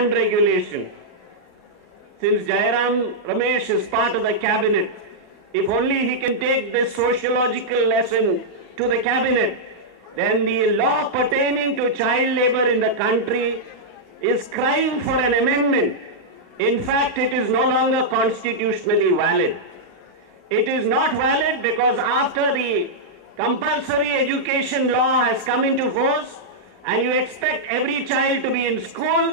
and regulation. Since Jairam Ramesh is part of the cabinet, if only he can take this sociological lesson to the cabinet, then the law pertaining to child labor in the country is crying for an amendment. In fact, it is no longer constitutionally valid. It is not valid because after the compulsory education law has come into force and you expect every child to be in school,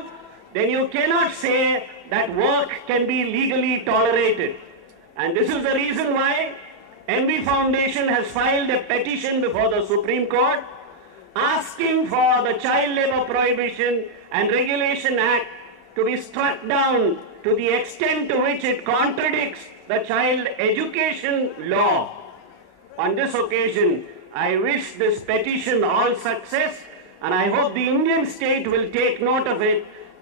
then you cannot say that work can be legally tolerated. And this is the reason why MB Foundation has filed a petition before the Supreme Court asking for the Child Labor Prohibition and Regulation Act to be struck down to the extent to which it contradicts the child education law. On this occasion, I wish this petition all success, and I hope the Indian state will take note of it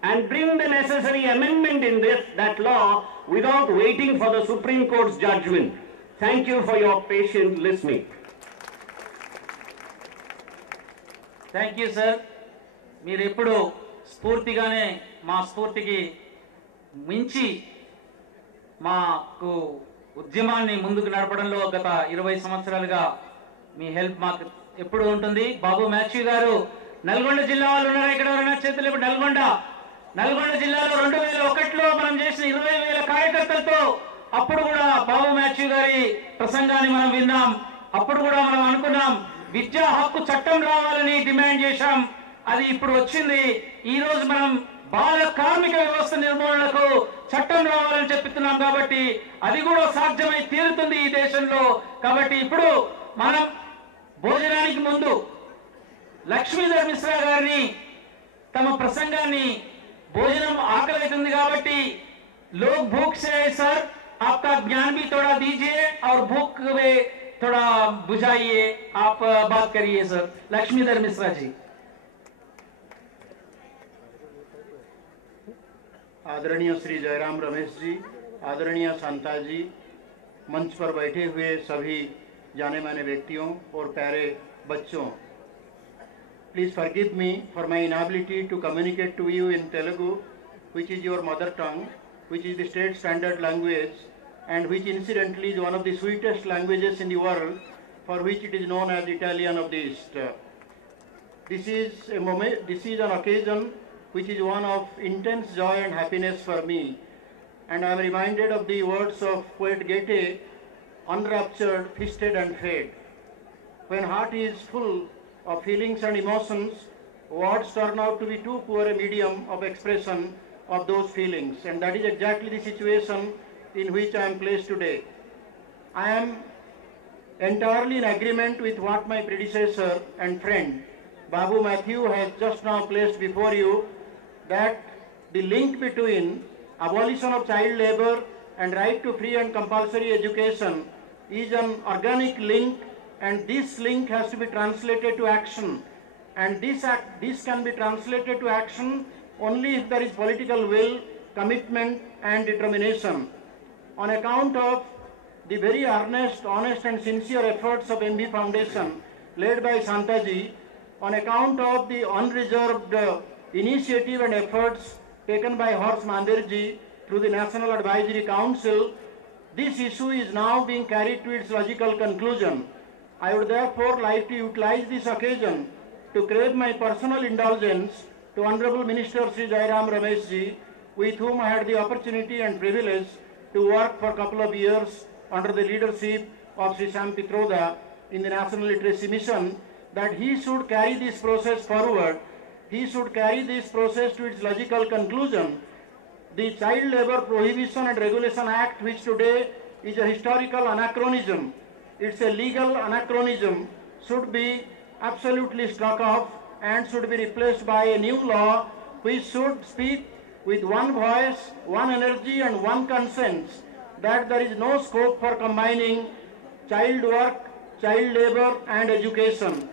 and bring the necessary amendment in that law without waiting for the Supreme Court's judgment. Thank you for your patient listening. Thank you, sir. మీరు ఎప్పుడు స్ఫూర్తిగానే మా స్ఫూర్తికి మించి మాకు ఉద్యమాన్ని ముందుకు నడపడంలో గత 20 సంవత్సరాలుగా మీ హెల్ప్ మాకు ఎప్పుడు ఉంటుంది. బాబు మాథ్యూ గారు నల్గొండ జిల్లా వాళ్ళు ఉన్నారు. ఇక్కడ ఎవరైనా చేతులు ఇప్పుడు నల్గొండ జిల్లాలో 2001లో మనం చేసిన 20,000 కార్యకర్తలతో అప్పుడు కూడా బాబు మాథ్యూ గారి ప్రసంగాన్ని మనం విన్నాం. అప్పుడు కూడా మనం అనుకున్నాం విద్యా హక్కు చట్టం రావాలని డిమాండ్ చేశాం. అది ఇప్పుడు వచ్చింది. ఈ రోజు మనం బాల కార్మిక వ్యవస్థ నిర్మూలనకు చట్టం రావాలని చెప్తున్నాం. కాబట్టి అది కూడా సాధ్యమై తీరుతుంది ఈ దేశంలో. కాబట్టి ఇప్పుడు మనం భోజనానికి ముందు లక్ష్మీధర్ మిశ్రా గారిని తమ ప్రసంగాన్ని భోజనం ఆకలి అవుతుంది కాబట్టి लोग भूख से है सर, आपका ज्ञान भी थोड़ा दीजिए और भूख में थोड़ा बुझाइए. आप बात करिए सर. लक्ष्मीधर मिश्रा जी. आदरणीय श्री जयराम रमेश जी, आदरणीय शांता जी, मंच पर बैठे हुए सभी जाने माने व्यक्तियों और प्यारे बच्चों, please forgive me for my inability to communicate to you in Telugu, which is your mother tongue, which is the state standard language, and which incidentally is one of the sweetest languages in the world, for which it is known as Italian of the East. This is an occasion which is one of intense joy and happiness for me, and I am reminded of the words of poet Goethe, unraptured, feasted and fed. When heart is full of feelings and emotions, words turn out to be too poor a medium of expression of those feelings, and that is exactly the situation in which I am placed today. I am entirely in agreement with what my predecessor and friend Babu Mathew has just now placed before you, that the link between abolition of child labor and right to free and compulsory education is an organic link, and this link has to be translated to action, and this can be translated to action only if there is political will, commitment and determination. On account of the very earnest, honest and sincere efforts of MB Foundation led by Santaji, on account of the unreserved initiative and efforts taken by Harsh Mandirji through the National Advisory Council, this issue is now being carried to its logical conclusion. I would therefore like to utilize this occasion to crave my personal indulgence to Honorable Minister Sri Jairam Ramesh ji, with whom I had the opportunity and privilege to work for a couple of years under the leadership of Sri Sam Pitroda in the National Literacy Mission, that he should carry this process forward. He should carry this process to its logical conclusion. The Child Labor Prohibition and Regulation Act, which today is a historical anachronism, it's a legal anachronism, should be absolutely struck off and should be replaced by a new law which should speak with one voice, one energy and one consent, that there is no scope for combining child work, child labor and education.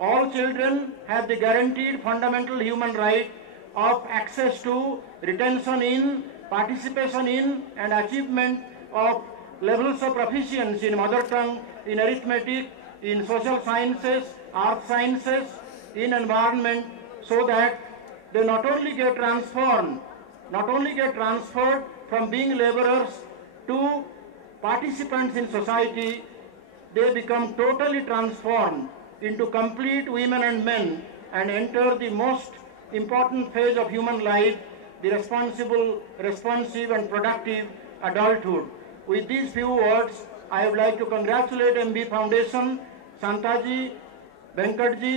All children have the guaranteed fundamental human right of access to, retention in, participation in and achievement of levels of proficiency in mother tongue, in arithmetic, in social sciences, art sciences, in environment, so that they not only get transformed not only get transferred from being laborers to participants in society, they become totally transformed into complete women and men and enter the most important phase of human life, the responsible, responsive and productive adulthood. With these few words, I would like to congratulate MB Foundation, Santaji, Venkatji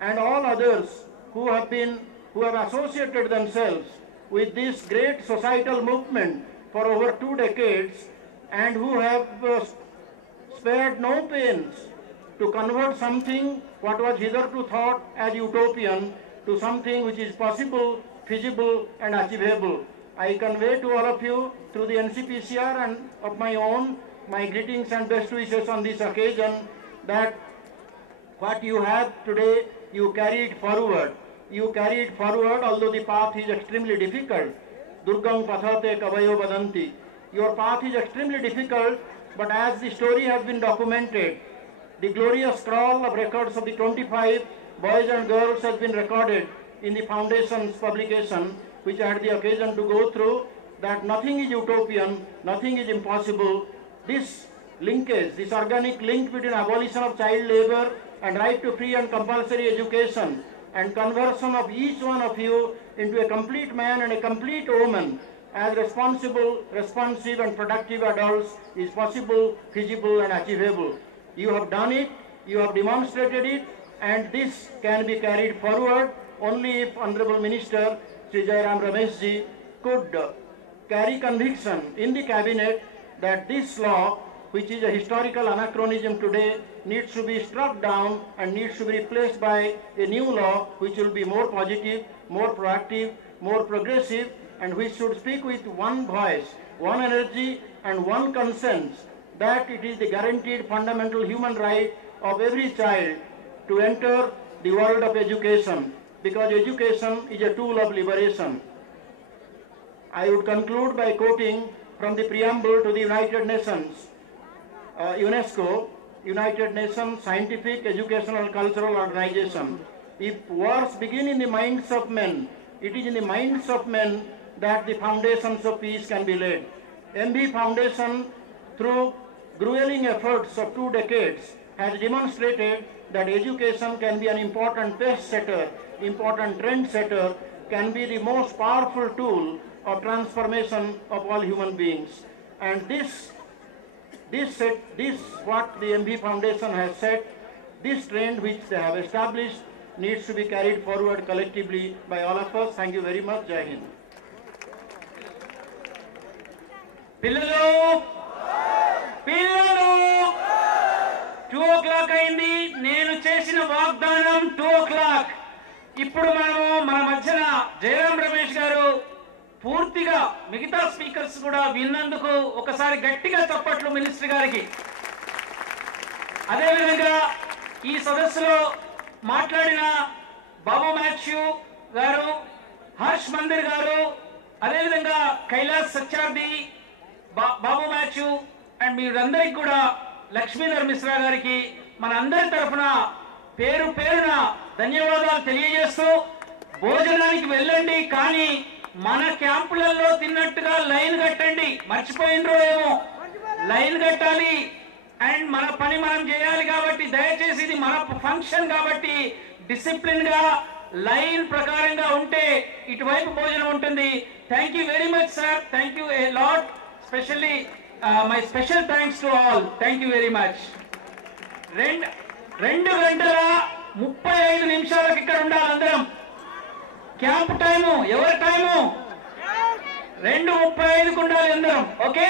and all others who have associated themselves with this great societal movement for over 2 decades and who have spared no pains to convert something what was hitherto thought as utopian to something which is possible, feasible and achievable. I convey to all of you through the NCPCR and of my own my greetings and best wishes on this occasion, that what you have today, you carry it forward. You carry it forward, although the path is extremely difficult. Durgam pathate kavayo badanti. Your path is extremely difficult, but as the story has been documented, the glorious scroll of records of the 25 boys and girls has been recorded in the Foundation's publication, which I had the occasion to go through, that nothing is utopian, nothing is impossible. This linkage, this organic link between abolition of child labor and right to free and compulsory education and conversion of each one of you into a complete man and a complete woman as responsible, responsive and productive adults is possible, feasible and achievable. You have done it, you have demonstrated it, and this can be carried forward only if Honorable Minister Sri Jairam Rameshji could carry conviction in the cabinet that this law, which is a historical anachronism today, needs to be struck down and needs to be replaced by a new law which will be more positive, more proactive, more progressive, and which should speak with one voice, one energy and one consent, that it is the guaranteed fundamental human right of every child to enter the world of education, because education is a tool of liberation. I would conclude by quoting from the preamble to the United Nations, UNESCO, United Nations Scientific, Educational, Cultural Organization. If wars begin in the minds of men, it is in the minds of men that the foundations of peace can be laid. MB Foundation, through grueling efforts of 2 decades, has demonstrated that education can be an important pace setter, important trend setter, can be the most powerful tool of transformation of all human beings. And this what the MB Foundation has set, this trend which they have established needs to be carried forward collectively by all of us. Thank you very much. Jai Hind. పిల్లలు 2 o'clock అయింది. నేను చేసిన వాగ్దానం 2 o'clock. ఇప్పుడు మన మధ్యన జయరాం రమేష్ గారు పూర్తిగా మిగతా స్పీకర్స్ కూడా విన్నందుకు ఒకసారి గట్టిగా చప్పట్లు మినిస్టర్ గారికి. అదేవిధంగా ఈ సదస్సులో మాట్లాడిన బాబు మాథ్యూ గారు, హర్ష్ మందిర్ గారు, అదేవిధంగా కైలాస్ సత్యార్థి, బాబు మాథ్యూ అండ్ మీరందరికీ కూడా లక్ష్మీధర్ మిశ్రా గారికి మన అందరి తరఫున పేరు పేరున ధన్యవాదాలు తెలియజేస్తూ, భోజనానికి వెళ్ళండి కానీ మన క్యాంపులలో తిన్నట్టుగా లైన్ కట్టండి. మర్చిపోయినరో ఏమో, లైన్ కట్టాలి అండ్ మన పని మనం చేయాలి. కాబట్టి దయచేసి ఇది మన ఫంక్షన్ కాబట్టి డిసిప్లిన్ గా లైన్ ప్రకారంగా ఉంటే ఇటువైపు భోజనం ఉంటుంది. Thank you very much sir. Thank you a lot. Specially my special thanks to all. Thank you very much. 2 గంటల 35 నిమిషాలకు ఇక్కడ ఉండాలి అందరం. క్యాంప్ టైము ఎవరి టైము 2:35కు ఉండాలి అందరం. ఓకే.